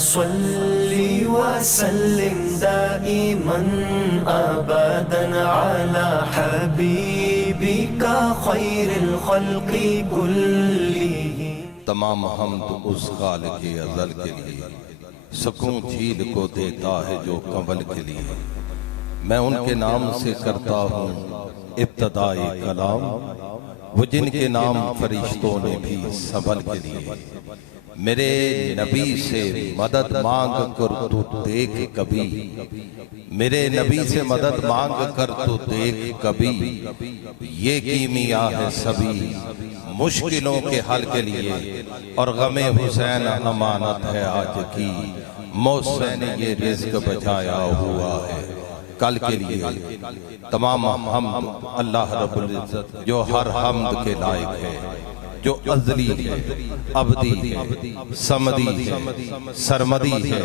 सल्ली व सल्लिम दाइमन अबदन अला हबीबिका खैरिल खल्क़ि कुल्लिहिम। तमाम हम्द उस खालिक़ अज़ल के लिए, सुकून झील को देता है जो कंवल के लिए। मैं उनके नाम से करता हूँ इब्तिदाए कलाम, वो जिनके नाम फरिश्तों ने भी संभल के लिए। मेरे नबी से मदद मांग कर तू देख कभी, मेरे नबी से मदद मांग कर तू देख कभी। ये कीमिया है सभी मुश्किलों के हल के लिए, और गमे हुसैन अमानत है आज की। मौसे ने ये रिज़्क़ बचाया हुआ है कल के लिए। तमाम हम्द अल्लाह रब्बुल इज़्ज़त जो हर हम्द के लायक है, जो अज़ली है, अबदी है, समदी है, सरमदी है।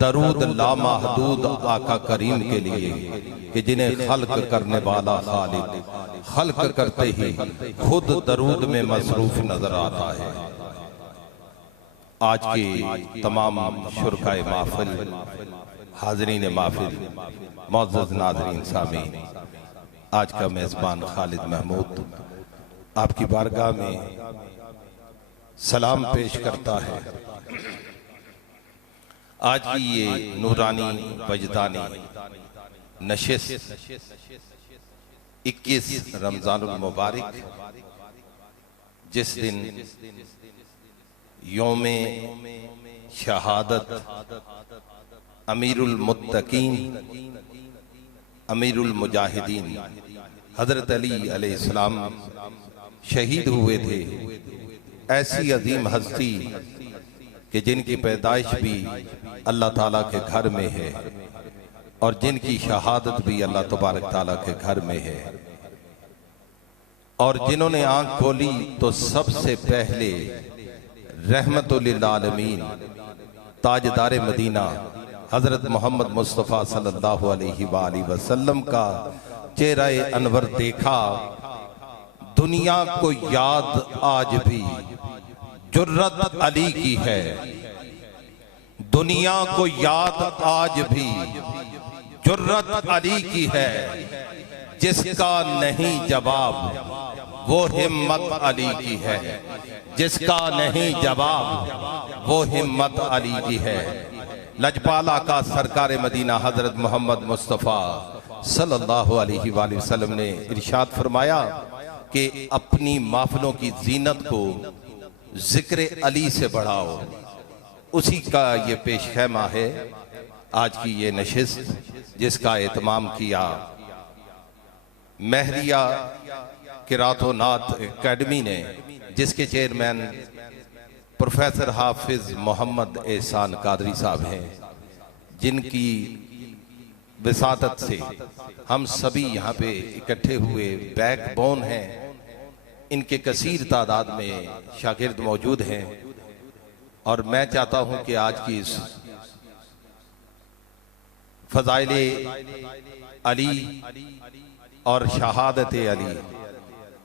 दरूद लामहदूद आका करीम के लिए कि जिन्हें खल्क करने वाला खालिक खल्क करते ही खुद दरूद में मसरूफ नजर आता है। आज की तमाम शुरकाए महफिल, हाज़रीन महफिल, मुअज़्ज़ज़ नाज़रीन सामीन, आज का मेज़बान खालिद महमूद आपकी बारगाह में सलाम पेश करता है। आज की ये नूरानी वजदानी नशिस्त 21 रमज़ानुल मुबारक, जिस दिन यौमे शहादत अमीरुल मुत्तकीन अमीरुल मुजाहिदीन हज़रत अली अलैहिस्सलाम शहीद हुए थे। ऐसी अजीम हस्ती कि जिनकी पैदाइश भी अल्लाह ताला के घर में है और जिनकी शहादत भी अल्लाह तबारक ताला के घर में है। और जिन्होंने आंख खोली तो सबसे पहले रहमतुल लिल आलमीन ताजदारे मदीना हजरत मोहम्मद मुस्तफ़ा सल्लल्लाहु अलैहि वसल्लम का चेहरा अनवर देखा। दुनिया को याद आज भी जुर्रत अली की है, दुनिया को याद आज भी जुर्रत अली की है। जिसका नहीं जवाब वो हिम्मत अली की है, जिसका नहीं जवाब वो हिम्मत अली की है। लजपाला का सरकार मदीना हजरत मोहम्मद मुस्तफ़ा सल्लल्लाहु अलैहि वसल्लम ने इरशाद फरमाया कि अपनी महफिलों की जीनत को जिक्र अली से बढ़ाओ। उसी का ये पेश खैमा है आज की ये नशिस्त, जिसका एहतमाम किया महरिया किरातो नात एकेडमी ने, जिसके चेयरमैन प्रोफेसर हाफिज मोहम्मद एहसान कादरी साहब हैं, जिनकी विसातत से हम सभी यहाँ पे इकट्ठे हुए बैकबोन हैं। इनके कसीर तादाद में शागिर्द मौजूद हैं और मैं चाहता हूँ कि आज की इस फज़ाइले अली और शहादत अली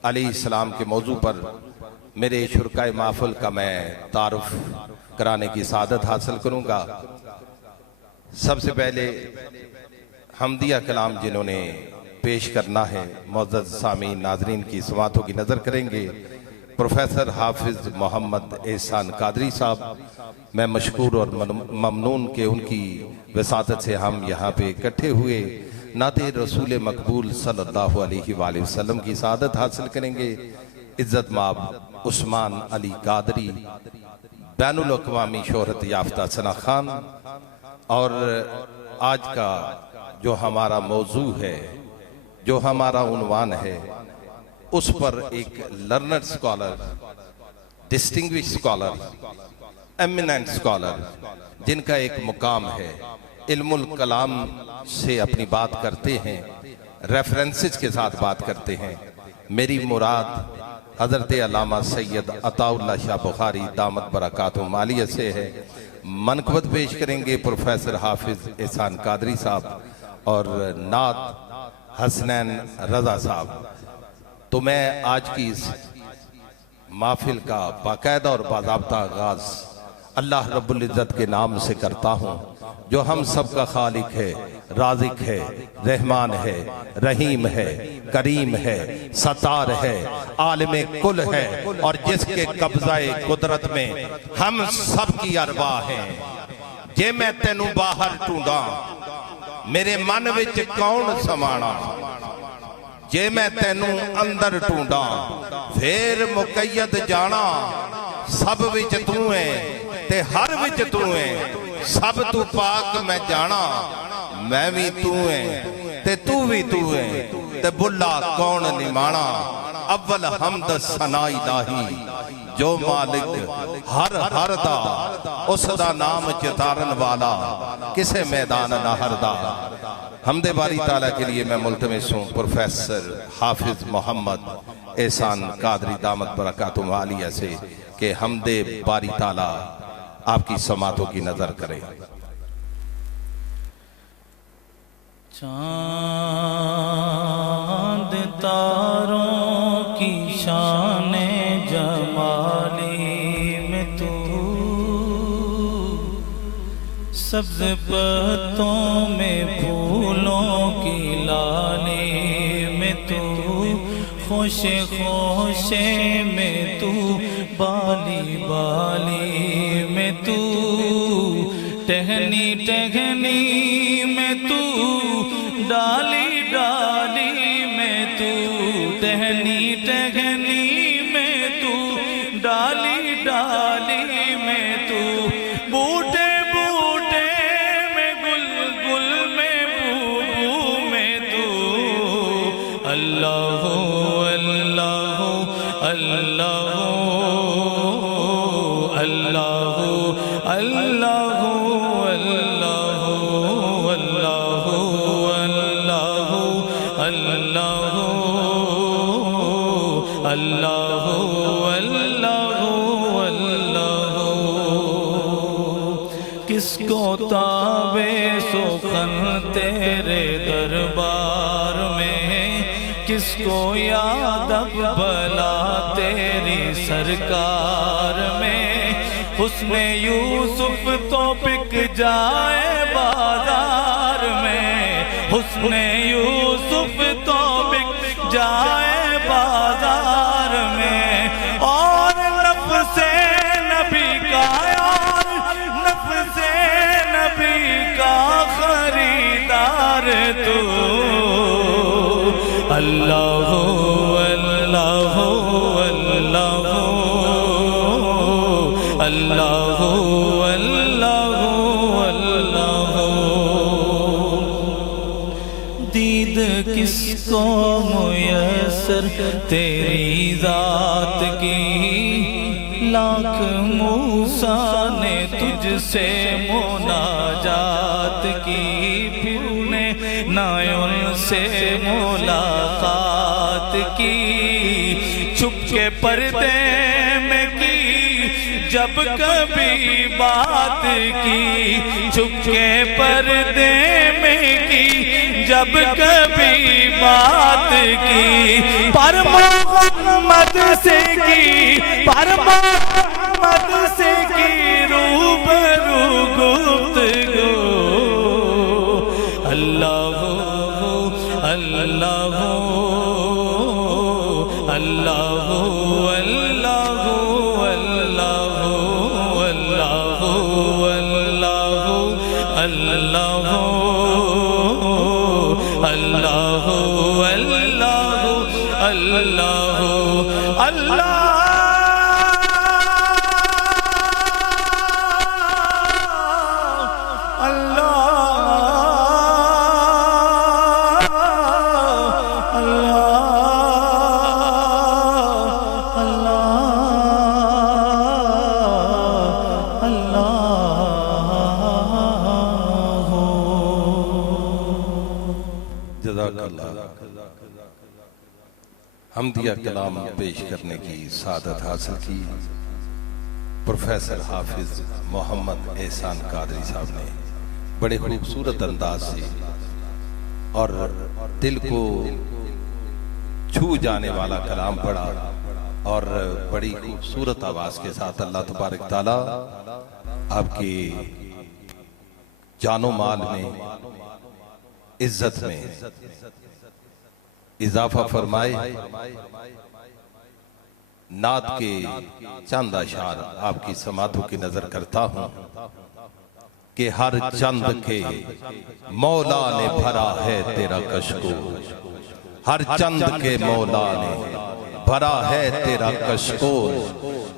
अलैहिस्सलाम के मौजू पर मेरे शुरकाए महफिल का मैं तारुफ कराने की सादत हासिल करूँगा। सबसे पहले हमदिया कलाम जिन्होंने पेश करना है, मुअज़्ज़ज़ सामीन नाज़रीन की समातों की नज़र करेंगे प्रोफेसर हाफिज मोहम्मद एहसान कादरी साहब। मैं मशकूर और ममनून के उनकी वसातत से हम यहाँ पे इकट्ठे हुए नाते रसूल मकबूल सल्लल्लाहु अलैहि वसल्लम की सादत हासिल करेंगे। इज़्ज़त माब उस्मान अली कादरी बैनुल अक़वामी शोहरत याफ्ता सना खान। और आज का जो हमारा मौजू है, जो हमारा उन्वान है, उस पर एक learner scholar, distinguish scholar, eminent scholar, जिनका एक मुकाम है, इल्मुल कलाम से अपनी बात करते हैं, रेफरेंसेस के साथ बात करते हैं। मेरी मुराद हजरत अल्लामा सैयद अताउल्लाह शाह बुखारी दामत बरकातुहु मालिया से है। मनक़बत पेश करेंगे प्रोफेसर हाफिज एहसान कादरी साहब और नात हसनैन रजा साहब। तो मैं आज की इस महफिल का बाकायदा और बाज़ाब्ता आगाज अल्लाह रब्बुल इज़्ज़त के नाम से करता हूँ जो हम सब का खालिक है, राज़िक है, रहमान है, रहीम है, करीम है, सतार है, आलिम कुल है और जिसके कब्ज़ाए कुदरत में हम सब की अरवाह हैं। जे मैं तेनू बाहर ढूंढा मेरे मन विच कौन समाना, जे मैं तेनू अंदर ढूंढा फिर मुकैयद जाना। सब विच तू है ते हर विच तू है, सब तू पाक मैं जाना। मैं भी तू है ते तू भी तू है ते बुला कौन निमाना। अव्वल हमद सना इलाही जो मालिक हर हर दा उस दा नाम चितारन वाला किसे मैदान नहर दा। हमदे बारी ताला के लिए मैं मुल्तमिस हूँ प्रोफेसर हाफिज मोहम्मद एहसान कादरी दामत बरकातुहु आलिया से कि हमदे बारी ताला आपकी समातों की नजर करें। चांद तारों की शान जमाली में तू, सब्ज पत्तों में फूलों की लाली में तू, खुशे खुशे में तू, बाली बाली में तू, टहनी टहनी में तू, डाली डाली में तू, टहनी टहनी में तू, डाली डाली में तू, बूटे बूटे में गुल गुल में बू बू में तू। अल्लाह अल्लाह अल्लाह अल्लाह अल्लाह अल्लाह अल्लाह अल्लाह। किसको ताबे सुखन तेरे दरबार में, किसको याद भला तेरी सरकार में। हुस्ने यूसुफ तो बिक जाए बाजार में, हुस्ने यूसुफ तो बिक जाए बाजार में। और नफ्से नबी का, और नफ्से नबी का खरीदार तू। अल्लाह अल्लाह अल्लाह अल्लाह अल्लाह अल्लाह। दीद किसको मुयस्सर तेरी जात की, लाख मूसा ने तुझसे मुनाजात की, फिर ने नायन से मुलाकात की। छुप के पर्दे में की जब कभी बात की, छुप के पर्दे में की जब कभी बात की। पर मोहम्मद से की, पर मोहम्मद से की रूबरू गुफ्तगू। अल्लाह अल्लाह अल्लाह अल्लाह अल्लाह अल्लाह अल्लाह अल्लाह अल्लाह अल्लाह अल्लाह हमदिया कलाम पेश करने की सादत हासिल की प्रोफेसर हाफिज मोहम्मद एहसान कादरी साहब ने बड़े खूबसूरत अंदाज से और दिल को छू जाने वाला कलाम पढ़ा और बड़ी खूबसूरत आवाज के साथ अल्लाह तबारक ताला आपकी जानो माल में, इज्जत में इजाफा फरमाए। नात के चंद अशार आपकी समातों की नजर करता हूं कि हर चंद के मौला ने भरा है तेरा कशको, हर चंद के मौला ने भरा है तेरा कशको।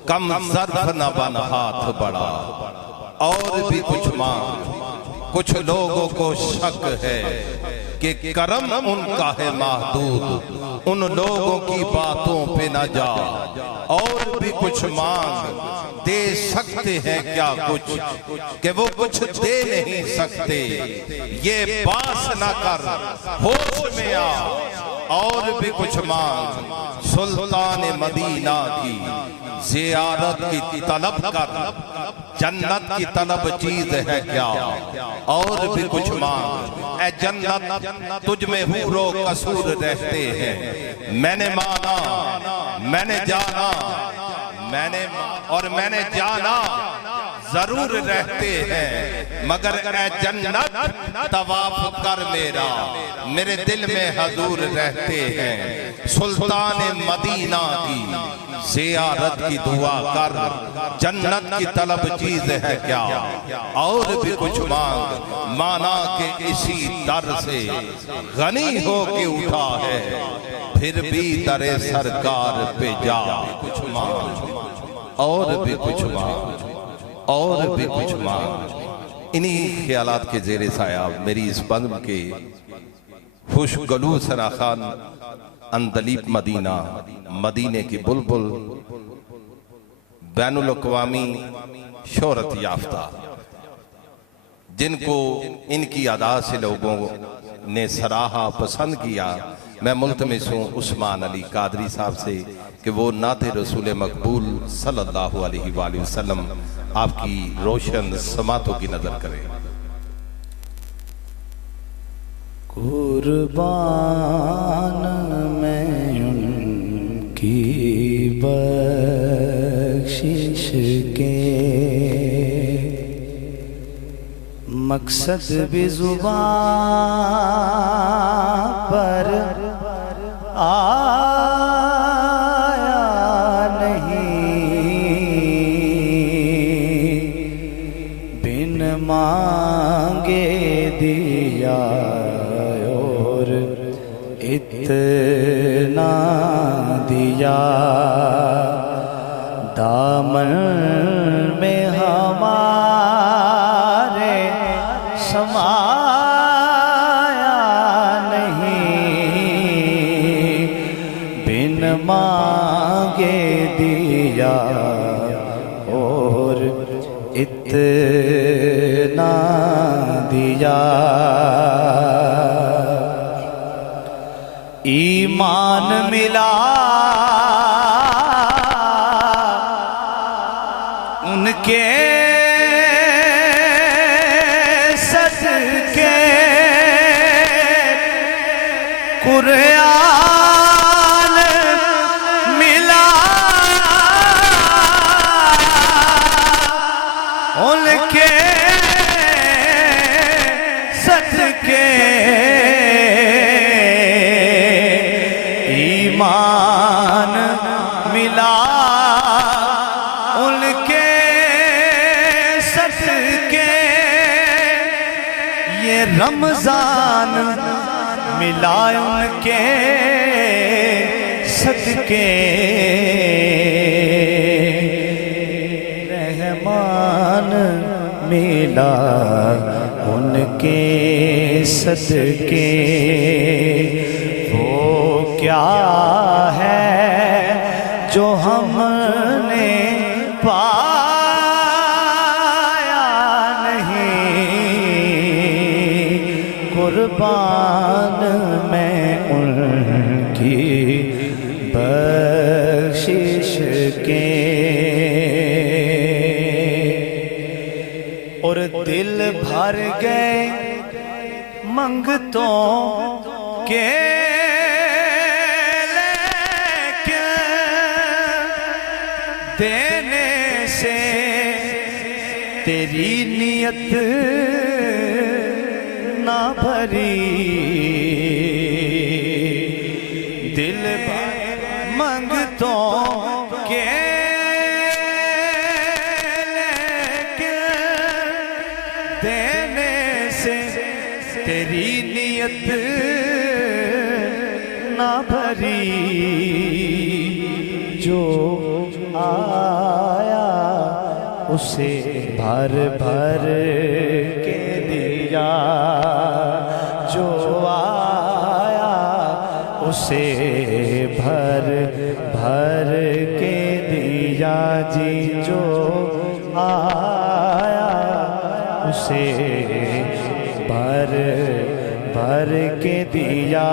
कम ज़र्फ न बन हाथ बड़ा और भी कुछ मांग। कुछ लोगों को शक है कि करम उनका है महदूद, उन लोगों की बातों पे न जा। और भी कुछ मांग, दे सकते हैं क्या कुछ कि वो कुछ दे नहीं सकते। ये बास न कर, होश में आ। और भी कुछ मांग, सुल्तान मदीना की ज़ियारत की तलब कर, जन्नत की तलब चीज है क्या। और भी कुछ मांग, ऐ जन्नत तुझ में हूरो कसूर रहते हैं। मैंने माना, मैंने जाना, मैंने जाना जरूर रहते हैं, मगर ऐ जन्नत तवाफ कर मेरा, मेरे दिल में हजूर रहते हैं। सुल्तान मदीना की ज़ियारत की दुआ कर, जन्नत की तलब चीज है क्या। और भी कुछ मांग, माना कि इसी दर से गनी हो के उठा है, फिर भी दरे सरकार पे जा। कुछ मांग, और भी कुछ मांग, और भी कुछ मांग। इन्हीं ख्यालात के जेरे साया मेरी इस बज़्म के खुशगलू सराखान अंदलीब मदीना, मदीने की बुलबुल, बैनुल अक़वामी शोहरत याफ्ता, जिनको इनकी अदा से लोगों ने सराहा, पसंद किया। मैं मुल्तमिस हूँ उस्मान अली कादरी साहब से कि वो नाते रसूल मकबूल सल्लल्लाहु अलैहि वसल्लम आपकी रोशन समातों की नजर करें। कुर्बान मैं उनकी बख्शिश के, मकसद भी ज़ुबान पर आया नहीं, बिन मांगे दिया और इतना दिया। दामन में हमारे समाया नहीं, बिन मांगे दिया और इतना दिया। ईमान मिला उनके सदके, कुरान मिला उनके सदके। ईमान मिला उनके सदके, ये रमजान मिला उनके सदके। रहमान मिला उनके सदके। वो क्या है जो हमने पाया नहीं, कुर्बान मैं उनकी बख्शिश के। और दिल भर गए मंगतों के देने से, तेरी नियत ना भरी, दिल मंगतों के लेके देने से तेरी नियत ना भरी। जो आया उसे भर भर के दिया, जो आया उसे भर भर के दिया जी, जो आया उसे भर भर के दिया।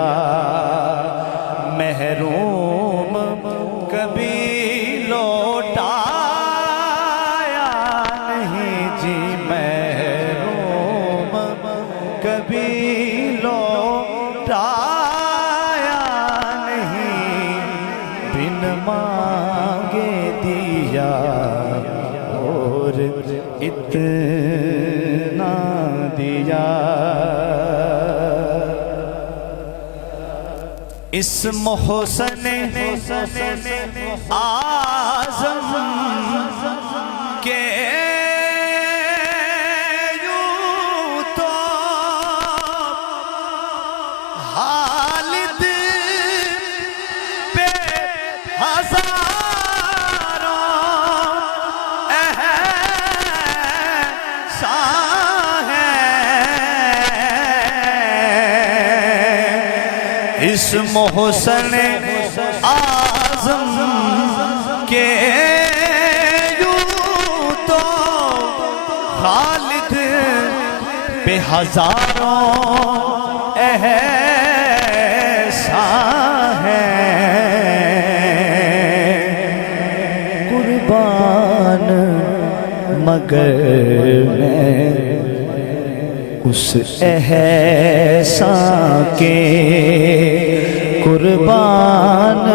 महरूम कभी लौटाया नहीं जी, महरूम कभी लौटाया नहीं, बिन मांगे दिया और इतना दिया। इस मोहसन आज़म के यूं तो हालिद पे हज़ारों एहसान है। इस मोहसन आज़म के यूं तो खालिद पे हज़ारों एहसान है। कुर्बान मगर मैं उस एहसान के, कुर्बान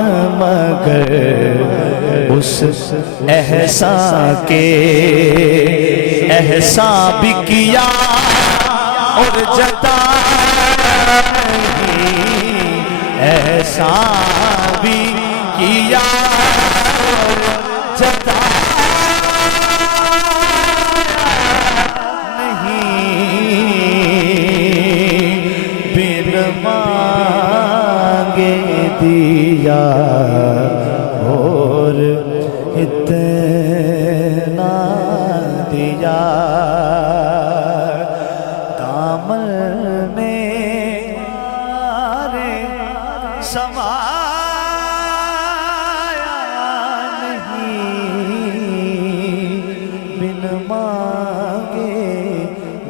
मगर उस एहसान के। एहसान भी किया और जता नहीं, एहसान भी किया और जता दिया और इतना दिया। दामन में रे समाया नहीं, बिन मांगे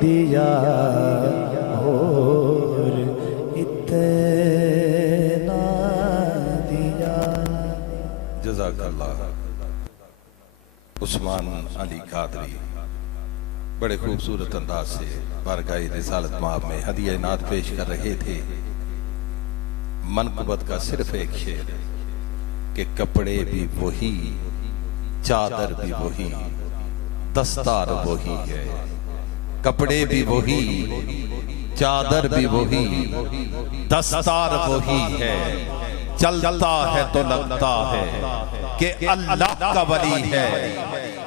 दिया और इतना दिया। जज़ाकल्लाह। उस्मान अली कादरी बड़े खूबसूरत अंदाज से बारगाह रिसालत माब में हदिया नात पेश कर रहे थे। मनक़बत का सिर्फ एक शेर कि कपड़े भी वही, चादर भी वही, दस्तार वही है। कपड़े भी वही, चादर भी वही, दस्तार वही है। चलता है तो लगता है कि अल्लाह का वली है,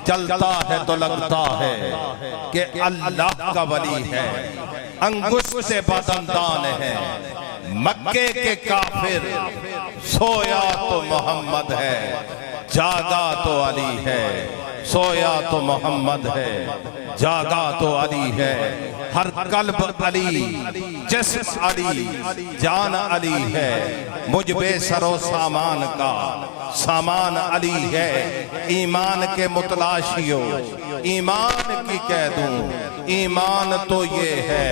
चलता है तो लगता है कि अल्लाह का वली है। अंगुश से बदंदान है मक्के के काफिर, सोया तो मोहम्मद है, जागा तो अली है। सोया तो मोहम्मद है, जागा तो अली है। हर कल्ब अली, जिस्म अली, जान अली है। मुझ बेसरो सामान का सामान अली है। ईमान के मुतलाशियो ईमान की कह दूं, ईमान तो ये है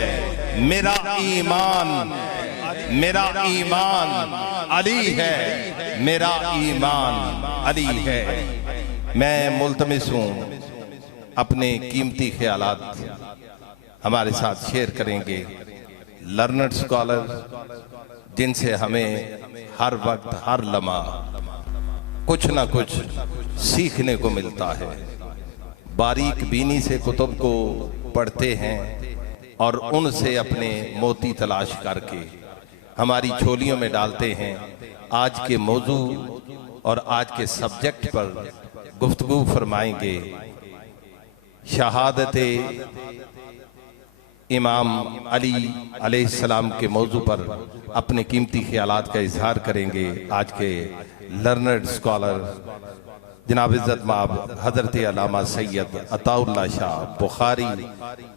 मेरा ईमान, मेरा ईमान अली है, मेरा ईमान अली है। मैं मुल्तमिस हूं अपने कीमती ख्यालात हमारे साथ शेयर करेंगे लर्नड स्कॉलर, जिनसे हमें हर वक्त हर लम्हा कुछ ना कुछ सीखने को मिलता है। बारीक बीनी से कुतुब को पढ़ते हैं और उनसे अपने मोती तलाश करके हमारी झोलियों में डालते हैं। आज के मौजू और आज के सब्जेक्ट पर गुफ्तगू फरमाएंगे। शहादत इमाम अली अलैहिस्सलाम के मौजू पर अपने कीमती ख्यालात का इजहार करेंगे आज के लर्नर्ड स्कॉलर जनाब इज़्ज़त माब हज़रत अल्लामा सैयद अताउल्लाह शाह बुखारी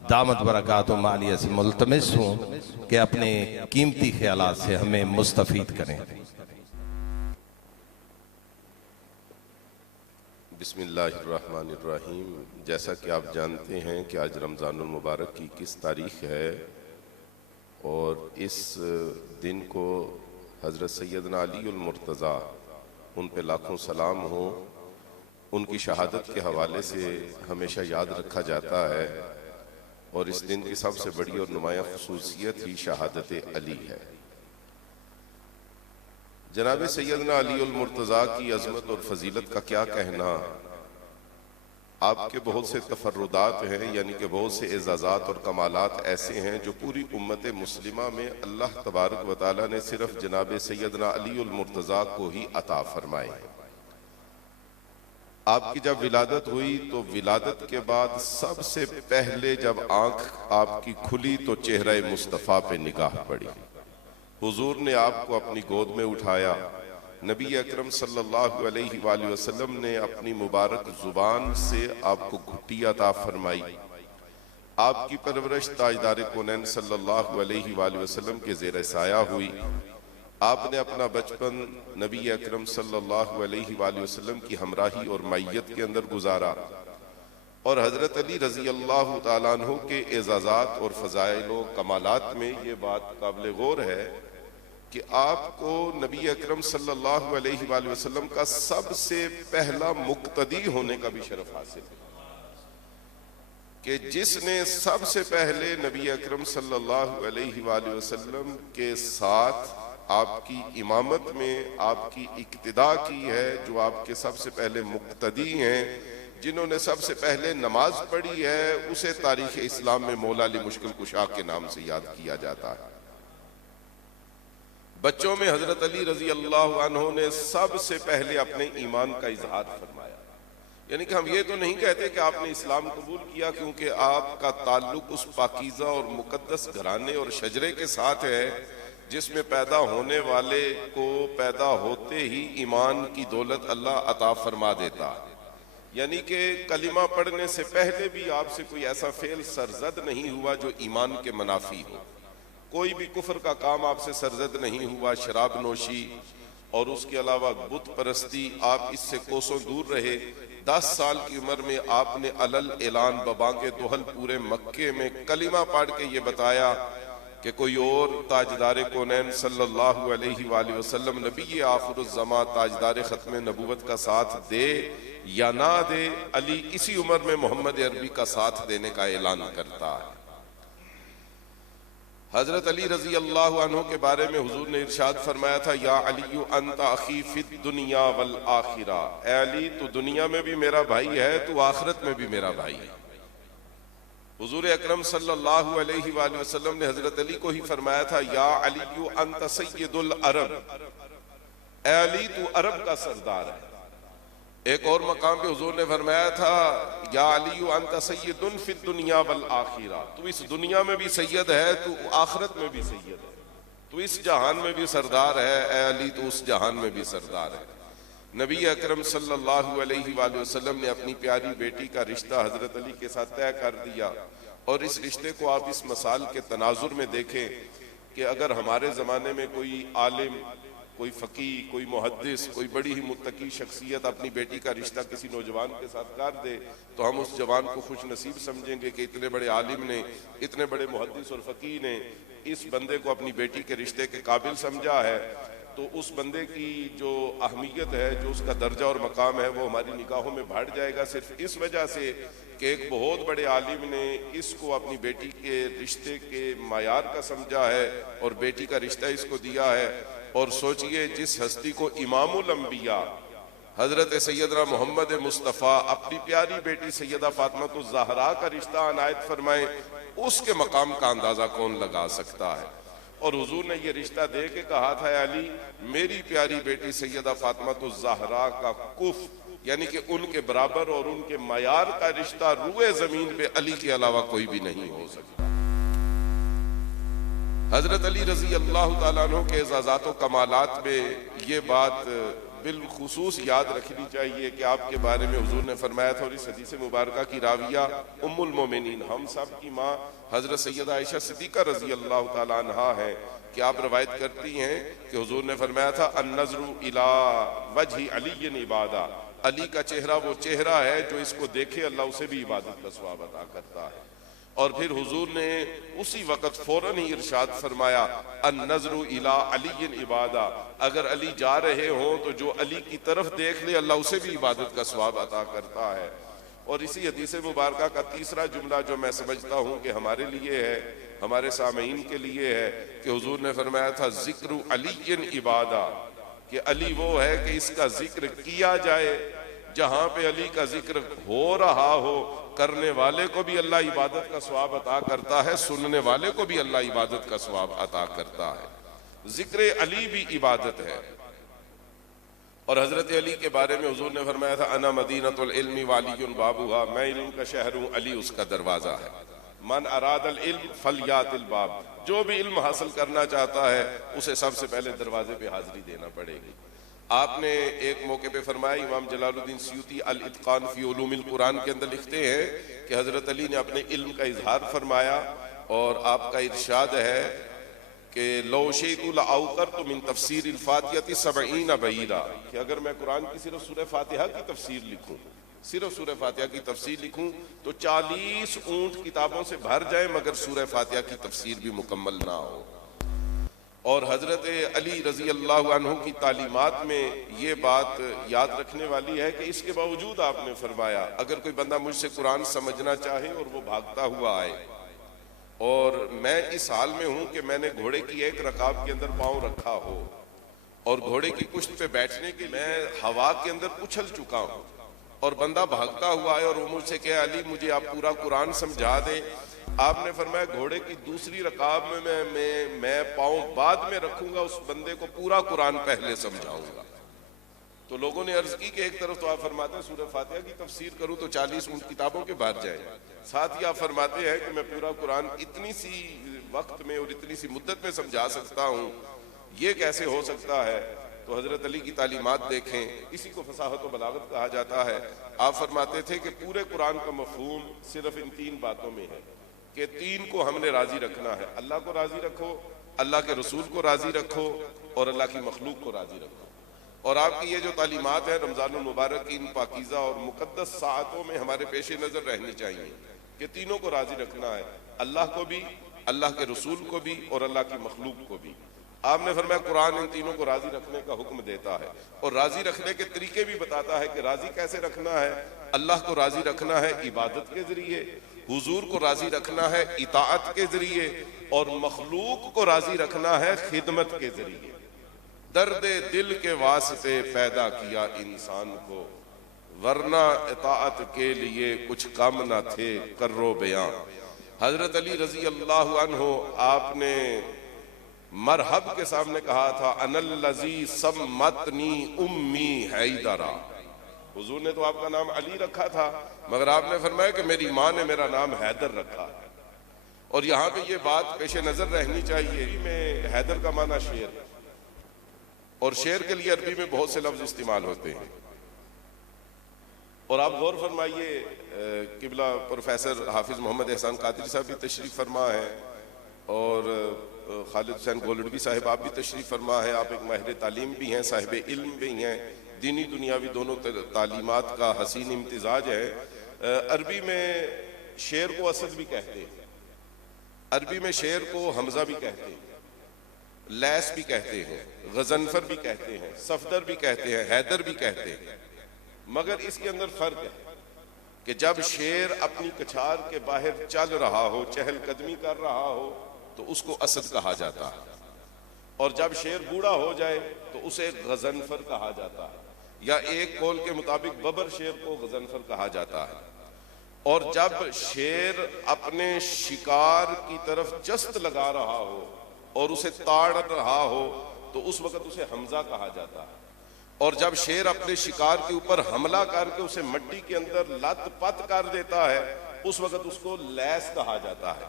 दामत बरकातुहु आलिया से मुल्तमिस हूँ कि अपने कीमती ख्यालात से हमें मुस्तफ़ीद करें। बिस्मिल्लाहिर्रहमानिर्रहीम। जैसा कि आप जानते हैं कि आज रमज़ानुल मुबारक की 21 तारीख़ है और इस दिन को हज़रत सैयदना अली मुर्तज़ा उन पे लाखों सलाम हो, उनकी शहादत के हवाले से हमेशा याद रखा जाता है और इस दिन की सबसे बड़ी और नुमायाँ ख़ुसूसियत ही शहादत अली है। जनाब सैयदना अली मुर्तज़ा की अज़मत और फजीलत का क्या कहना। आपके बहुत से तफर्रुदात हैं, यानी कि बहुत से एजाज़ात और कमालात ऐसे हैं जो पूरी उम्मत मुस्लिमा में अल्लाह तबारक व तआला ने सिर्फ जनाब सैयदना अली मुर्तज़ा को ही अता फरमाए। आपकी जब विलादत हुई तो विलादत के बाद सबसे पहले जब आंख आपकी खुली तो चेहरे मुस्तफ़ा पे निगाह पड़ी। हुजूर ने आपको अपनी गोद में उठाया। नबी अकरम सल्लल्लाहु अलैहि वसल्लम ने अपनी मुबारक जुबान से आपको घुट्टी अता फरमाई। आपकी परवरिश ताजदार कौनैन सल्लल्लाहु अलैहि वसल्लम के ज़ेर साया हुई। आपने अपना बचपन नबी अकरम सल्लल्लाहु अलैहि वसल्लम की हमराही और मैयत के अंदर गुजारा और हज़रत अली रज़ी अल्लाह तआला अन्हु के एजाज़ात और फ़ज़ाइल व कमालात में ये बात काबिल गौर है कि आपको नबी अकरम सल्लल्लाहु अलैहि वसल्लम का सबसे पहला मुक्तदी होने का भी शरफ हासिल है कि जिसने सबसे पहले नबी अकरम सल्लल्लाहु अलैहि वसल्लम के साथ आपकी इमामत में आपकी इक्तिदा की है, जो आपके सबसे पहले मुक्तदी हैं, जिन्होंने सबसे पहले नमाज पढ़ी है, उसे तारीख़ इस्लाम में मौला अली मुश्किल कुशा के नाम से याद किया जाता है। बच्चों में हजरत अली रजी अल्लाह अन्हु ने सबसे पहले अपने ईमान का इजहार फरमाया। यानी कि हम ये तो नहीं कहते कि आपने इस्लाम कबूल किया क्योंकि आपका ताल्लुक उस पाकीज़ा और मुकद्दस घराने और शजरे के साथ है जिसमें पैदा होने वाले को पैदा होते ही ईमान की दौलत अल्लाह अता फरमा देता है। यानी कि कलिमा पढ़ने से पहले भी आपसे कोई ऐसा फेल सरजद नहीं हुआ जो ईमान के मुनाफी हो। कोई भी कुफर का काम आपसे सरजद नहीं हुआ। शराब नोशी और उसके अलावा बुत परस्ती, आप इससे कोसों दूर रहे। 10 साल की उम्र में आपने अलल ऐलान बबांगे दोहल पूरे मक्के में कलिमा पढ़ के ये बताया कि कोई और ताजदार कौनैन सल्लल्लाहु अलैहि वसल्लम नबी आखिरुज़्ज़मा ताजदार ख़त्म नबूवत का साथ दे या ना दे, अली इसी उम्र में मोहम्मद अरबी का साथ देने का ऐलान करता है। हजरत अली रजी अल्लाह अन्हु के बारे में हुजूर ने इरशाद फरमाया था, या अली अंत अखी फिद दुनिया वल आखिरा। ए अली, तू दुनिया में भी मेरा भाई है, तू आखिरत में भी मेरा भाई है। हुजूर अकरम सल्लल्लाहु अलैहि वसल्लम ने हजरत अली को ही फरमाया था, या अली अंत सय्यदुल अरब। ए अली, तू अरब का सरदार है। एक और मकाम पे हुजूर ने फरमाया था, या अली अंत सय्यदुन फिद दुनिया वल आखिरा। तू इस दुनिया में भी सैयद है, तू आखिरत में भी सैयद है, तू इस जहान में भी सरदार है। ए अली, तू उस जहान में भी सरदार है। नबी अकरम सल्लल्लाहु अलैहि वसल्लम ने अपनी प्यारी बेटी का रिश्ता हजरत अली के साथ तय कर दिया और इस रिश्ते को आप इस मसाल के तनाजुर में देखें कि अगर हमारे ज़माने में कोई आलिम, कोई फ़की, कोई मुहद्दिस, कोई बड़ी ही मुत्तकी शख्सियत अपनी बेटी का रिश्ता किसी नौजवान के साथ कर दे तो हम उस जवान को खुश नसीब समझेंगे कि इतने बड़े आलिम ने, इतने बड़े मुहद्दिस और फ़की ने इस बंदे को अपनी बेटी के रिश्ते के काबिल समझा है। तो उस बंदे की जो अहमियत है, जो उसका दर्जा और मकाम है, वो हमारी निगाहों में बढ़ जाएगा सिर्फ इस वजह से कि एक बहुत बड़े आलिम ने इसको अपनी बेटी के रिश्ते के मायार का समझा है और बेटी का रिश्ता इसको दिया है। और सोचिए, जिस हस्ती को इमामुल अंबिया हजरत सैयदना मोहम्मद मुस्तफ़ा अपनी प्यारी बेटी सैयदा फातिमा ज़हरा का रिश्ता अनायत फरमाए, उसके मकाम का अंदाजा कौन लगा सकता है। और हुजूर ने ये रिश्ता दे के कहा था, अली मेरी प्यारी बेटी सैयदा फातिमा ज़हरा का कुफ यानी कि उनके बराबर और उनके मयार का रिश्ता रुए जमीन पे अली के अलावा कोई भी नहीं हो सकता। हजरत अली रजी अल्लाह तआला अन्हु के एजाज़ात व कमालात में ये बात बिलखुसूस याद रखनी चाहिए कि आपके बारे में हुजूर ने फरमाया था, और इस हदीस मुबारका की राविया उम्मुल मोमिनीन हम सब की माँ हजरत सैयदा आयशा सिद्दीका रजी अल्लाह तआला अन्हा है कि आप रवायत करती हैं कि हुजूर ने फरमाया था, अन्नज़रु इला वजहि अली इबादा, अली का चेहरा वो चेहरा है जो इसको देखे अल्लाह उसे भी इबादत का सवाब अता करता है। और फिर हुजूर ने उसी वक्त फौरन ही इरशाद फरमाया, अन्नज़रु इला अली इबादा, अगर अली जा रहे हों तो जो अली की तरफ देख ले अल्लाह उसे भी इबादत का सवाब अता करता है। और इसी हदीस मुबारका का तीसरा जुमला जो मैं समझता हूँ कि हमारे लिए है, हमारे सामईन के लिए है, कि हुजूर ने फरमाया था, ज़िक्र अली इबादा, कि अली वो है कि इसका जिक्र किया जाए, जहां पे अली का जिक्र हो रहा हो, करने वाले को भी अल्लाह इबादत का सवाब अता करता है, सुनने वाले को भी अल्लाह इबादत का सवाब अता करता है। जिक्र अली भी इबादत है। और हजरत अली के बारे में हुजूर ने फरमाया था, अना मदीनतुल इल्मी वालियुन बाबुहा, मैं इल्म का शहर हूँ, अली उसका दरवाजा है। मन अरादल इल्म फलयातिल बाब, जो भी इल्म हासिल करना चाहता है उसे सबसे पहले दरवाजे पे हाजिरी देना पड़ेगी। आपने एक मौके पे फरमाया, इमाम जलालुद्दीन सयूती अल इत्कान फी उलूमिल कुरान के अंदर लिखते हैं कि हजरत अली ने अपने इल्म का इजहार फरमाया, और आपका इरशाद है कि लो शईतु लअौकरतु मिन तफसीरिल फातिहति 70 बईरा, कि अगर मैं कुरान की सिर्फ सूरह फातिहा की तफसीर लिखूं, सिर्फ सूरह फातिहा की तफसीर लिखूं तो 40 ऊंट किताबों से भर जाए, मगर सूरह फातिहा की तफसीर भी मुकम्मल ना हो। और हजरत अली रजी अल्लाह अन्हु की तालीमात में ये बात याद रखने वाली है कि इसके बावजूद आपने फरमाया, अगर कोई बंदा मुझसे कुरान समझना चाहे और वो भागता हुआ आए, और मैं इस हाल में हूं कि मैंने घोड़े की एक रकाब के अंदर पांव रखा हो और घोड़े की पुश्त पे बैठने के मैं हवा के अंदर उछल चुका हूं, और बंदा भागता हुआ आए और वो मुझसे कहे, अली मुझे आप पूरा कुरान समझा दें, आपने फरमाया घोड़े की दूसरी रकाब में मैं पांव बाद में रखूंगा, उस बंदे को पूरा कुरान पहले समझाऊंगा। तो लोगों ने अर्ज की कि एक तरफ तो आप फरमाते हैं सूरह फातिहा की तफसीर करूं तो 40 ऊंट किताबों के बाहर जाए, साथ ही आप फरमाते हैं कि मैं पूरा कुरान इतनी सी वक्त में और इतनी सी मुद्दत में समझा सकता हूं, ये कैसे हो सकता है। तो हजरत अली की तालीमात देखें, इसी को फसाहत व बलागत कहा जाता है। आप फरमाते थे कि पूरे कुरान का मफहूम सिर्फ इन 3 बातों में है कि 3 को हमने राजी रखना है, अल्लाह को राजी रखो, अल्लाह के रसूल को राजी रखो, और अल्लाह की मखलूक को राजी रखो। और आपकी ये जो तालीमात है रमजानुल मुबारक की इन पाकीज़ा और मुकद्दस साअतों में हमारे पेश नज़र रहनी चाहिए कि तीनों को राजी रखना है, अल्लाह को भी, अल्लाह के रसूल को भी, और अल्लाह की मखलूक को भी। आपने फरमाया कुरान इन तीनों को राजी रखने का हुक्म देता है, और राजी रखने के तरीके भी बताता है कि राजी कैसे रखना है। अल्लाह को राजी रखना है इबादत के जरिए, हुजूर को राजी रखना है इताअत के जरिए, और मखलूक को राजी रखना है खिदमत के जरिए। दर्द दिल के वास्ते पैदा किया इंसान को, वरना इताअत के लिए कुछ कम न थे कर्रो बयां। हजरत अली रजी अल्लाह अन्हु आपने मरहब के सामने कहा था, अनल्लज़ी सम्मतनी उम्मी हैदरा। हुजूर ने तो आपका नाम अली रखा था, मगर आपने फरमाया कि मेरी माँ ने मेरा नाम हैदर रखा। और यहाँ पे ये बात पेश नजर रहनी चाहिए, में हैदर का माना शेर, और शेर के लिए अरबी में बहुत से लफ्ज इस्तेमाल होते हैं। और आप गौर फरमाइए, किबला प्रोफेसर हाफिज मोहम्मद एहसान कादरी साहब भी तशरीफ फरमा है, और खालिद हुसैन गोलडवी साहिब आप भी तशरीफ फरमा है। आप एक माहिर तालीम भी हैं, साहिब इल्म भी हैं, दीनी दुनियावी दोनों तालीमात का हसीन इम्तिजाज है। अरबी में शेर को असद भी कहते हैं, अरबी में शेर को हमजा भी कहते हैं, लैस भी कहते हैं, गजनफर भी कहते हैं, सफदर भी कहते हैं, हैदर भी कहते हैं। मगर इसके अंदर फर्क है कि जब शेर अपनी कछार के बाहर चल रहा हो, चहलकदमी कर रहा हो, तो उसको असद कहा जाता है, और जब शेर बूढ़ा हो जाए तो उसे गजनफर कहा जाता है। या एक कौल के मुताबिक बबर शेर को गजनफर कहा जाता है। और जब शेर अपने शिकार की तरफ जस्त लगा रहा हो और उसे ताड़ रहा हो तो उस वक्त उसे हमजा कहा जाता है। और जब शेर अपने शिकार के ऊपर हमला करके उसे मट्टी के अंदर लत पत कर देता है उस वक्त उसको लैस कहा जाता है।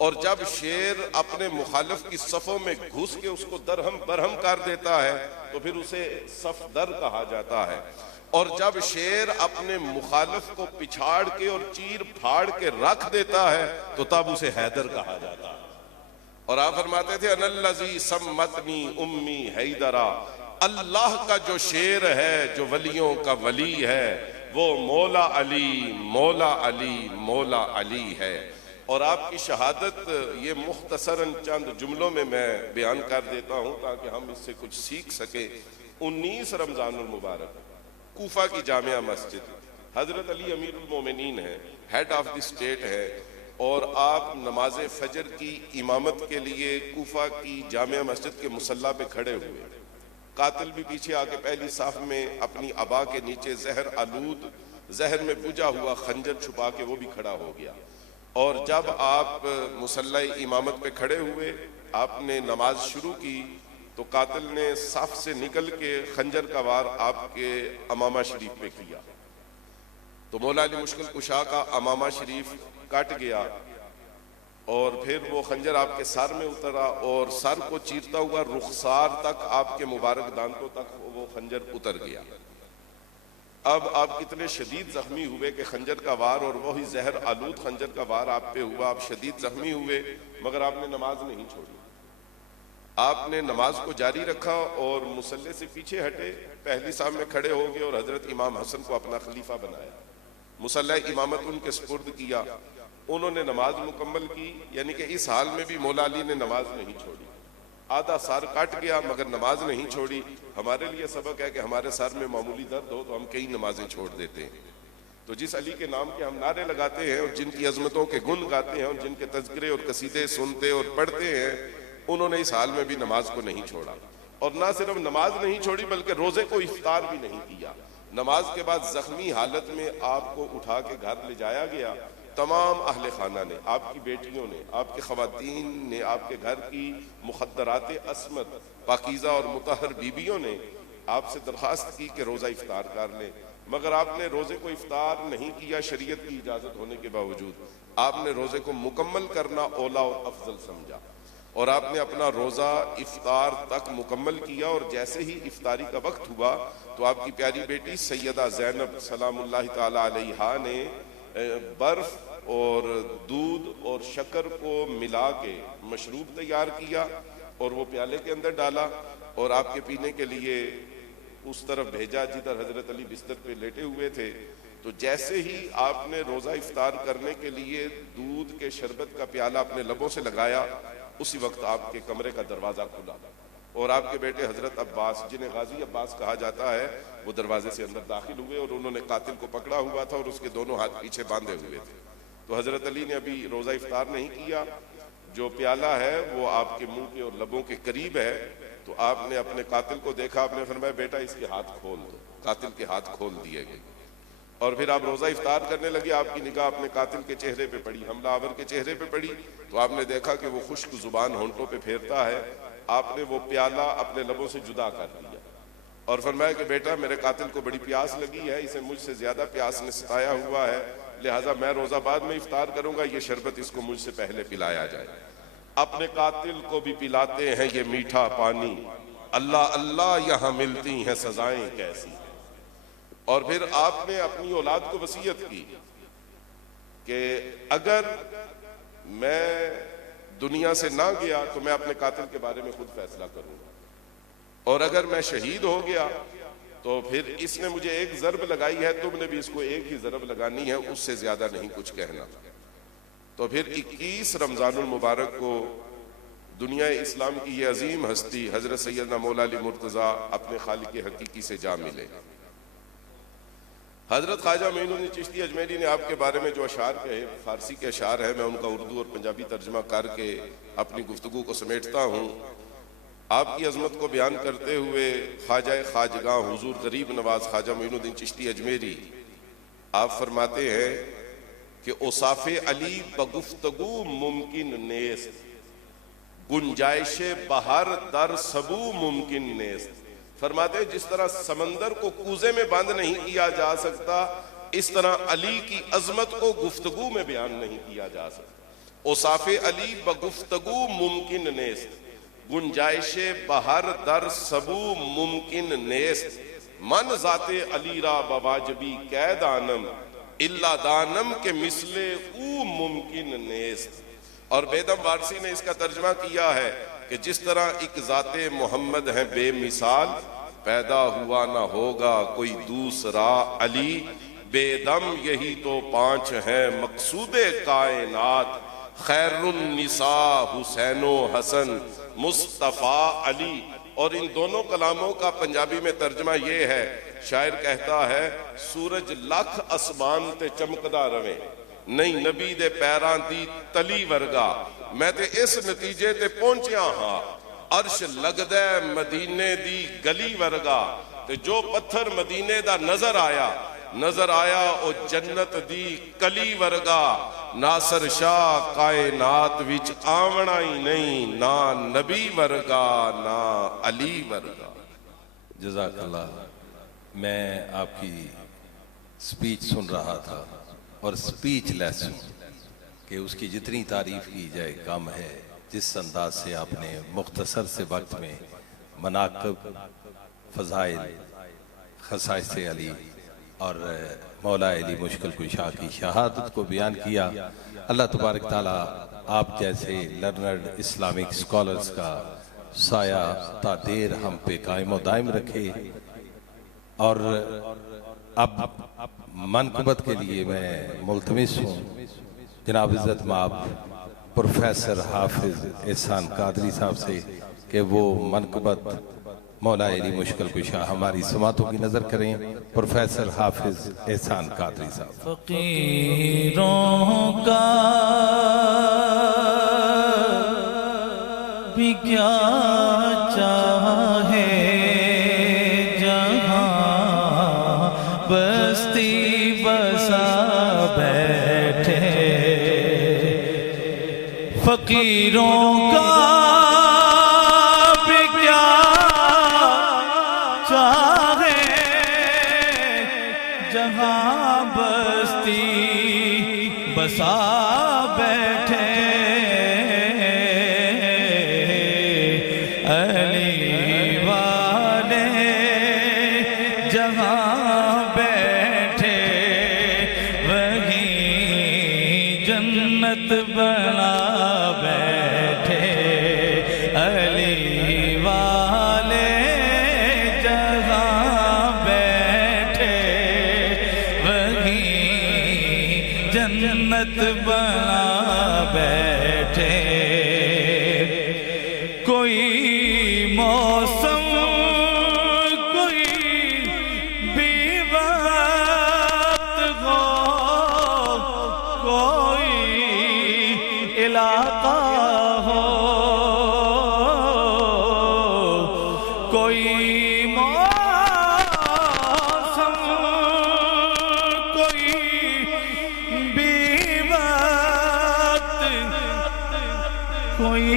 और जब शेर अपने मुखालिफ की सफ़ों में घुस के उसको दरहम बरहम कर देता है तो फिर उसे सफदर कहा जाता है। और जब शेर अपने मुखालिफ को पिछाड़ के और चीर फाड़ के रख देता है तो तब उसे हैदर कहा जाता है। और आप फरमाते थे अनल्लज़ी सम्मतनी उम्मी हैदरा, अल्लाह का जो शेर है, जो वलियों का वली है, वो मौला अली मौला अली मौला अली है। और आपकी शहादत ये मुख्तसरन चंद जुमलों में मैं बयान कर देता हूँ ताकि हम इससे कुछ सीख सके। 19 रमजानुल मुबारक कूफा की जामिया मस्जिद, हजरत अली अमीरुल मोमिनीन है, हेड ऑफ द स्टेट है, और आप नमाज फजर की इमामत के लिए कूफा की जामिया मस्जिद के मुसल्ला पे खड़े हुए। कातिल भी पीछे आके पहली साफ में अपनी अबा के नीचे जहर आलूद जहर में बुझा हुआ खंजर छुपा के वो भी खड़ा हो गया। और जब आप मुसल्ला इमामत पे खड़े हुए, आपने नमाज शुरू की तो कातिल ने साफ से निकल के खंजर का वार आपके अमामा शरीफ पे किया। तो मौला अली मुश्किल कुशा का अमामा शरीफ कट गया और फिर वो खंजर आपके सर में उतरा और सर को चीरता हुआ रुखसार तक आपके मुबारक दांतों तक वो खंजर उतर गया। अब आप कितने शदीद जख्मी हुए कि खंजर का वार और वही जहर आलूद खंजर का वार आप पे हुआ, आप शदीद जख्मी हुए, मगर आपने नमाज नहीं छोड़ी। आपने नमाज को जारी रखा और मुसल्ले से पीछे हटे, पहली साहब में खड़े हो गए और हजरत इमाम हसन को अपना खलीफा बनाया। मुसल्ला इमामत उनके सुपुर्द किया, उन्होंने नमाज मुकम्मल की। यानी कि इस हाल में भी मौला अली ने नमाज नहीं छोड़ी। आधा सर कट गया मगर नमाज नहीं छोड़ी। हमारे लिए सबक है कि हमारे सर में मामूली दर्द हो तो हम कई नमाजें छोड़ देते हैं। तो जिस अली के नाम के हम नारे लगाते हैं और जिनकी अजमतों के गुण गाते हैं और जिनके तज़किरे और कसीदे सुनते और पढ़ते हैं, उन्होंने इस हाल में भी नमाज को नहीं छोड़ा। और ना सिर्फ नमाज नहीं छोड़ी बल्कि रोजे को इफ्तार भी नहीं किया। नमाज के बाद जख्मी हालत में आपको उठा के घर ले जाया गया। तमाम अहले खाना ने, आपकी बेटियों ने, आपके खवातीन ने, आपके घर की मुखद्दरात अस्मत पाकीज़ा और मुतहर बीबियों ने आपसे दरख्वास्त की कि रोज़ा इफ्तार कर लें, मगर आपने रोज़े को इफ्तार नहीं किया। शरीयत की इजाज़त होने के बावजूद आपने रोज़े को मुकम्मल करना औला और अफजल समझा और आपने अपना रोज़ा इफ्तार तक मुकम्मल किया। और जैसे ही इफ्तारी का वक्त हुआ तो आपकी प्यारी बेटी सैयदा ज़ैनब सलामुल्लाहि ताला अलैहा ने बर्फ और दूध और शक्कर को मिला के मशरूब तैयार किया और वो प्याले के अंदर डाला और आपके पीने के लिए उस तरफ भेजा जिधर हजरत अली बिस्तर पे लेटे हुए थे। तो जैसे ही आपने रोज़ा इफ्तार करने के लिए दूध के शरबत का प्याला अपने लबों से लगाया, उसी वक्त आपके कमरे का दरवाज़ा खुला और आपके बेटे हजरत अब्बास, जिन्हें गाजी अब्बास कहा जाता है, वो दरवाजे से अंदर दाखिल हुए और उन्होंने कातिल को पकड़ा हुआ था और उसके दोनों हाथ पीछे बांधे हुए थे। तो हजरत अली ने अभी रोज़ा इफ्तार नहीं किया, जो प्याला है वो आपके मुंह के और लबों के करीब है। तो आपने अपने कातिल को देखा, आपने फरमाया बेटा इसके हाथ खोल दो। कातिल के हाथ खोल दिए गए और फिर आप रोज़ा इफ्तार करने लगे। आपकी निगाह अपने कातिल के चेहरे पे पड़ी, हमलावर के चेहरे पे पड़ी, तो आपने देखा कि वो खुश्क जुबान होंठों पे फेरता है। आपने वो प्याला अपने लबों से जुदा कर दिया और फरमाया कि बेटा मेरे कातिल को बड़ी प्यास लगी है, इसे मुझसे ज्यादा प्यास ने सताया हुआ है, लिहाजा मैं रोजा बाद में इफ्तार करूंगा, ये शरबत इसको मुझसे पहले पिलाया जाए। अपने कातिल को भी पिलाते हैं ये मीठा पानी, अल्लाह अल्लाह यहाँ मिलती हैं सजाएं कैसी। और फिर आपने अपनी औलाद को वसीयत की कि अगर मैं दुनिया से ना गया तो मैं अपने कातिल के बारे में खुद फैसला करूंगा, और अगर मैं शहीद हो गया तो फिर इसने मुझे एक ज़रब लगाई है, तुमने भी इसको एक ही ज़रब लगानी है, उससे ज्यादा नहीं कुछ कहना। तो फिर 21 रमजानुल मुबारक को दुनिया इस्लाम की ये अजीम हस्ती हजरत सैयदना मौला अली मुर्तज़ा अपने खालिक हकीकी से जा मिले। हजरत ख्वाजा मोइनुद्दीन चिश्ती अजमेरी ने आपके बारे में जो अशार कहे, फारसी के अशार है, मैं उनका उर्दू और पंजाबी तर्जमा करके अपनी गुफ्तगू को समेटता हूँ। आपकी अजमत को बयान करते हुए ख्वाजा खाजगां हुजूर गरीब नवाज ख्वाजा मोइनुद्दीन चिश्ती अजमेरी आप फरमाते हैं कि औसाफ़े अली बगुफ्तगू मुमकिन नेस्त, गुंजाइश बहर दर सबू मुमकिन नेस्त। फरमाते हैं जिस तरह समंदर को कूजे में बंद नहीं किया जा सकता, इस तरह अली की अजमत को गुफ्तगू में बयान नहीं किया जा सकता। औसाफ़े अली बगुफ्तगू मुमकिन नेस्त, गुंजाइश बहर दर सबू मुमकिन नेस्त। मन जाते अली रा बवाजबी कैदानम, इल्ला दानम के मिसले ऊ मुमकिन नेस्त। और बेदम वारसी ने इसका तर्जमा किया है कि जिस तरह एक जाते मोहम्मद है बेमिसाल, पैदा हुआ ना होगा कोई दूसरा अली, बेदम यही तो पांच है मकसूदे कायनात, खैरुन निसा हुसैनो हसन मुस्तफ़ा अली। और इन दोनों कलामों का पंजाबी में तर्जमा ये है, शायर कहता है सूरज लख आसमान ते चमकदा रवे, नहीं नबी दे पैरां दी तली वर्गा, मैं ते इस नतीजे ते पहुंचिया हाँ, अर्श लगदा मदीने दी गली वर्गा। ते जो पत्थर मदीने दा नजर आया ओ जन्नत दी कली वर्गा। नासर शाह कायनात विच आवना ही नहीं, ना नबी वर्गा ना अली वर्गा। जज़ाकल्लाह। मैं आपकी स्पीच सुन रहा था और स्पीचलेस हूँ कि उसकी जितनी तारीफ की जाए कम है। जिस अंदाज से आपने मुख्तसर से वक्त में मनाक़िब, फ़ज़ाइल, ख़साइस अली और मौला अली मुश्किल कुशा की शहादत को बयान किया, अल्लाह तबारक ताला आप जैसे लर्नर्ड इस्लामिक स्कॉलर्स का साया तादेर हम पे कायम व दायम रखे। और अब मनक़बत के लिए मैं मुल्तमिस हूँ जनाब इज़्ज़त माब प्रोफेसर हाफिज एहसान कादरी साहब से कि वो मनक़बत मौला अली मुश्किल कुशा हमारी समातों की नजर करें। प्रोफेसर हाफिज एहसान कादरी साहब। फकीरों का भी क्या चाहे जहां बस्ती बसा बैठे, फकीरों का बसा बैठे, अली वाले जहाँ बैठे वहीं जन्नत बना बैठे, अली वाले जहाँ बैठे वहीं जन्नत बना बैठे। कोई मौसम कोई भी वक्त हो, कोई इलाका हो, कोई मौसम कोई कोई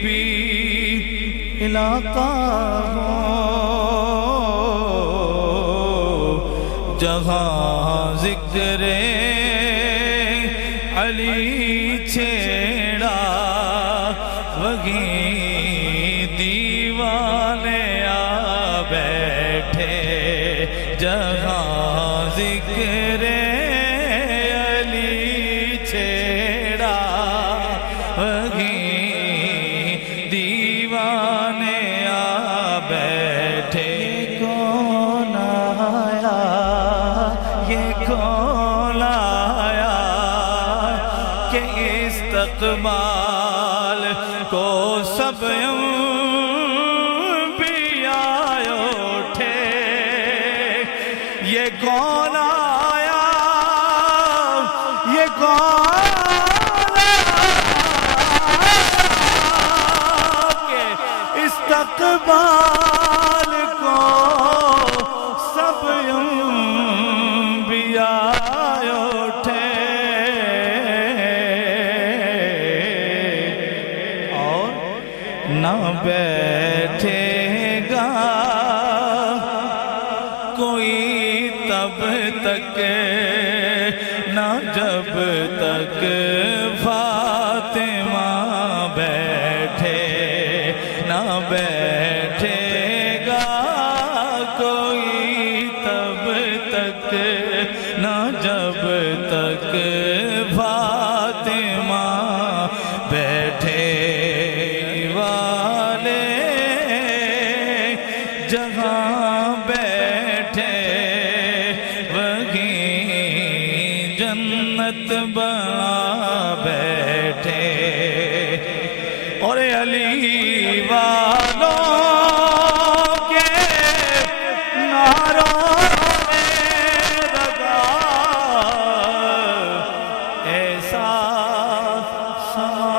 भी इलाका हो, जहाँ जिक्रे अली छेड़ा वहीं दीवाने आ बैठे, जहाँ जिक्रे अली छेड़ा वहीं दीवाने आ बैठे। कौन आया ये कौन आया कि इस्तक़बाल को सब भी आए उठे, ये कौन आया ये कौन इकबाल को सब अंबिया उठे और न बैठेगा कोई तब तक न जब तक फातिमा बैठे न बैठेगा कोई तब तक न जब तक फातिमा बैठे वाले जहाँ बैठे वहीं जन्नत बना बैठे और अली वालों के नारों में लगा ऐसा समा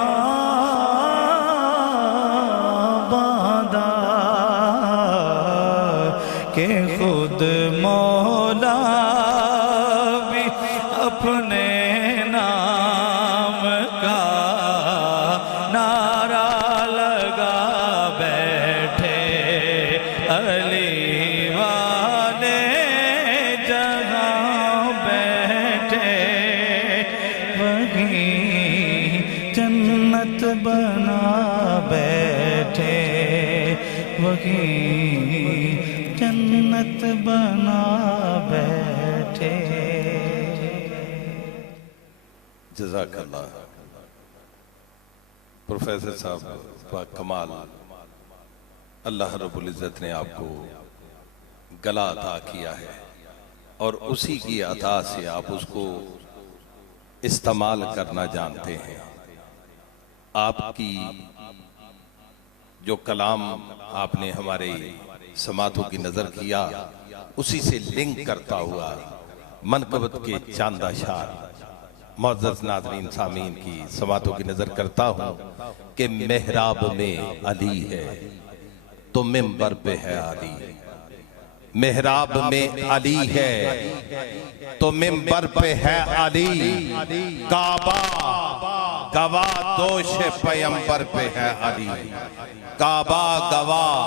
बांधा के खुद मौला भी अपने नाम का नारा लगा बैठे अली वाले जहाँ बैठे वहीं जन्नत बना बैठे वहीं जन्नत बना बैठे। जज़ाकल्लाह। प्रोफेसर साहब का कमाल, अल्लाह रब्बुल इज़्ज़त ने आपको गला अता किया है और उसी की अता से आप उसको इस्तेमाल करना जानते हैं। आपकी जो कलाम आपने हमारे समातों की नजर किया उसी से लिंक करता हुआ मनकबत के चांदा शार मुअज़्ज़ज़ नाज़रीन सामीन की समातों की नजर करता हूँ कि मेहराब में अली है तो मिंबर पे है अली, मेहराब में अली है तो मिंबर पे है अली, काबा गवाह दोष पैगंबर पे है अली, काबा गवाह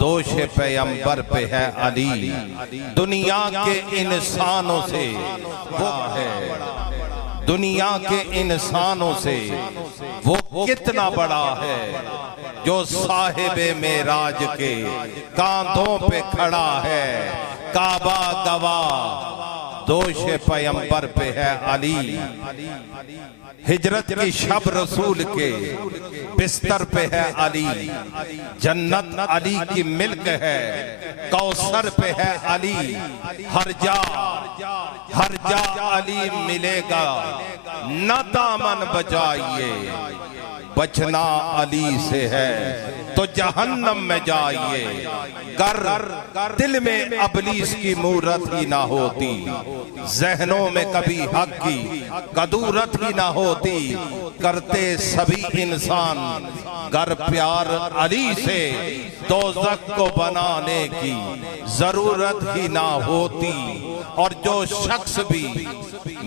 दोष पैगंबर पे है अली, दुनिया के इंसानों से वो है, दुनिया के इंसानों से वो कितना बड़ा है जो साहिबे मेराज के कांधों पे खड़ा है, काबा गवाह दोष पैगंबर पे है अली, हिजरत की शब रसूल के बिस्तर पे है अली, जन्नत अली की मिल्क है, कौसर पे है अली, हर जा अली मिलेगा, न दामन बजाइए बचना अली से है तो जहन्नम में जाइए, कर दिल में अबलीस की मूरत ही ना होती, जहनों में कभी हक की कदूरत ही ना होती, करते सभी इंसान गर प्यार अली से दोज़ख को बनाने की जरूरत ही ना होती, और जो शख्स भी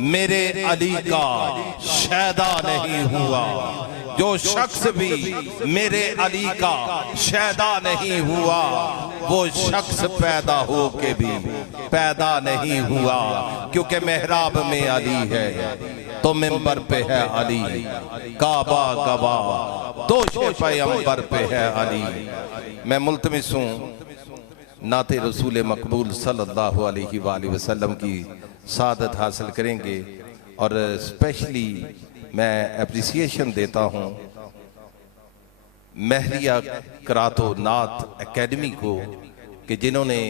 मेरे अली का शैदा नहीं हुआ, जो शख्स भी मेरे अली का शैदा नहीं हुआ, वो शख्स पैदा हो के भी पैदा नहीं हुआ, क्योंकि मेहराब में अली है तो मिंबर पे है अली, काबा गवाह दोष पैगंबर पे है अली। मैं मुल्तमिस हूँ नाते रसूल मकबूल सल्लल्लाहु अलैहि वसल्लम की सादत हासिल करेंगे, और स्पेशली मैं अप्रिसिएशन देता हूँ महरिया करातो नात एकेडमी को कि जिन्होंने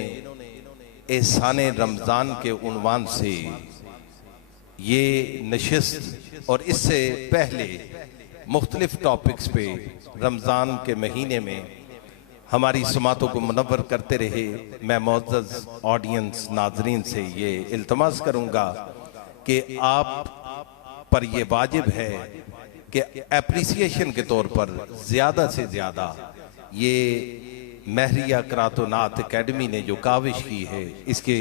एहसाने रमज़ान के उन्वान से ये नशिस्त और इससे पहले मुख्तलिफ टॉपिक्स पे रमज़ान के महीने में हमारी समातों को मुनव्वर करते रहे। मैं मुअज़्ज़ज़ ऑडियंस नाजरीन से ये इल्तमास करूँगा कि आप पर ये वाजिब है कि एप्रिसिएशन के तौर पर ज़्यादा से ज़्यादा ये महरिया करातोनात एकेडमी ने जो काविश की है, इसके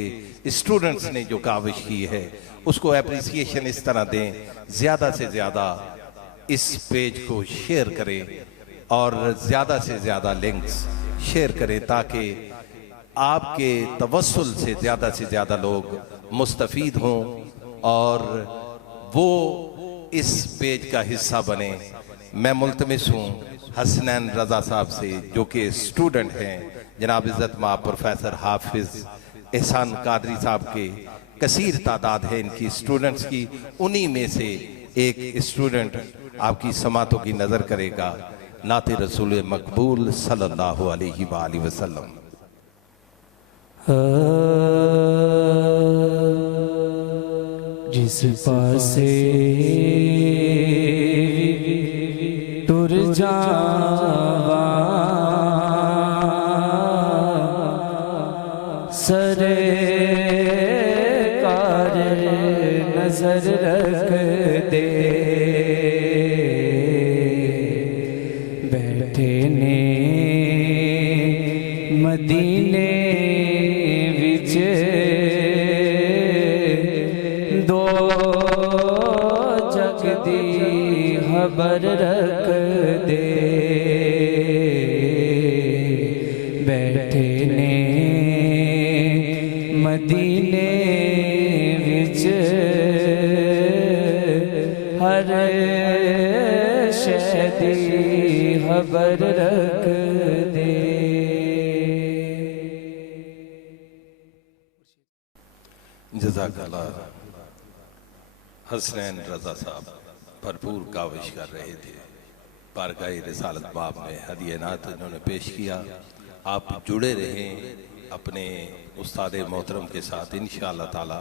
स्टूडेंट्स ने जो काविश की है, उसको एप्रिसिएशन इस तरह दें, ज़्यादा से ज़्यादा इस पेज को शेयर करें और ज़्यादा से ज़्यादा लिंक्स शेयर करें ताकि आपके तवस्सुल से ज़्यादा लोग मुस्तफ़ीद हों और वो इस पेज का हिस्सा बने। मैं मुल्तमिस हूँ हसनैन रज़ा साहब से, जो कि स्टूडेंट हैं, जनाब इज़्ज़त माब प्रोफेसर हाफिज़ एहसान कादरी साहब के कसीर तादाद है इनकी स्टूडेंट्स की, उन्हीं में से एक स्टूडेंट आपकी समातों की नज़र करेगा। नाते रसूल मकबूल सल्लल्लाहु अलैहि वसल्लम। जिस पासे तुर जावा सरे कार नजर रख दे, बैठे ने मदीने विच दो जग दी खबर रख दे, बैठे ने मदीने विच हर शै दी खबर रख दे। जज़ाकल्लाह। हसनैन रज़ा साहब भरपूर काविश कर रहे थे, बारगाह रिसालत बाब में हदीनात इन्होंने पेश किया। आप जुड़े रहें अपने उस्ताद मोहतरम के साथ, इंशाअल्लाह ताला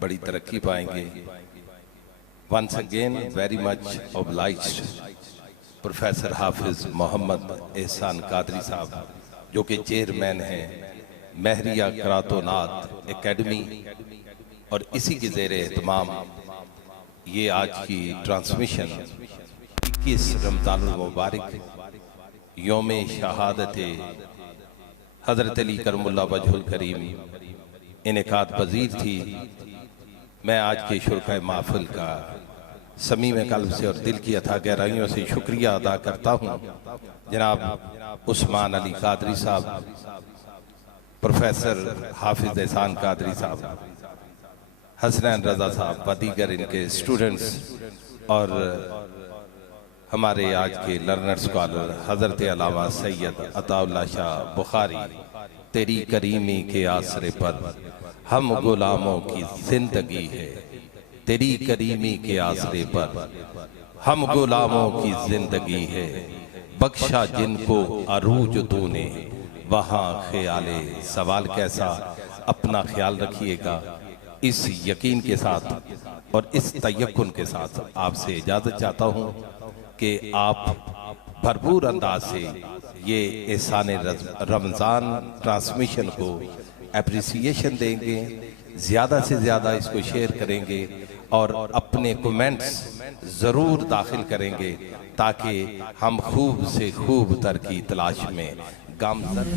बड़ी तरक्की पाएंगे। Once again very much obliged professor Hafiz Mohammad एहसान कादरी साहब, जो कि चेयरमैन हैं महरिया करातोनात एकेडमी, और इसी के ज़ेर एहतमाम ये आज की ट्रांसमिशन 21 रमज़ानुल मुबारक योम शहादत हज़रत अली करमुल्लाह वजहुल करीम इनेकाद पजीर थी। मैं आज के शुरकाए महफिल का समीम कल्ब से और दिल की अथा गहराइयों से शुक्रिया अदा करता हूँ। जनाब उस्मान अली कादरी साहब, प्रोफेसर हाफिज़ एहसान कादरी साहब, हसनैन रज़ा साहब व दीगर इनके स्टूडेंट्स, और हमारे आज के लर्नर स्कॉलर हज़रत अल्लामा सैयद अताउल्लाह शाह बुखारी। तेरी करीमी के आसरे पर हम गुलामों की जिंदगी है, तेरी करीमी के आसरे पर हम गुलामों की जिंदगी है, बख्शा जिनको अरूज तूने वहाँ ख्याले सवाल कैसा। अपना ख्याल रखिएगा। इस यकीन के साथ और इस तयक्कुन के साथ आपसे इजाज़त चाहता हूँ कि आप भरपूर अंदाज से ये एहसान रमज़ान ट्रांसमिशन को एप्रिसिएशन देंगे, ज़्यादा से ज़्यादा इसको शेयर करेंगे और अपने कमेंट्स ज़रूर दाखिल करेंगे ताकि हम खूब से खूब तर की तलाश में गामज़न।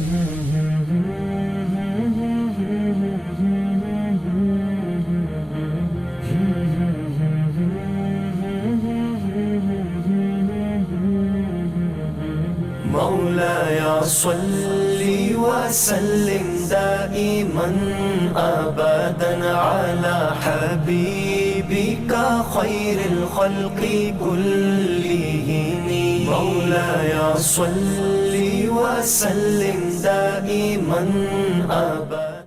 मौलाया सल्ली वसल्लिम दाइमन अबदन अला हबीबिका खैरिल खल्क़ि कुल्लिहिम। मौलाया सल्ली वसल्लिम दाइमन अबदन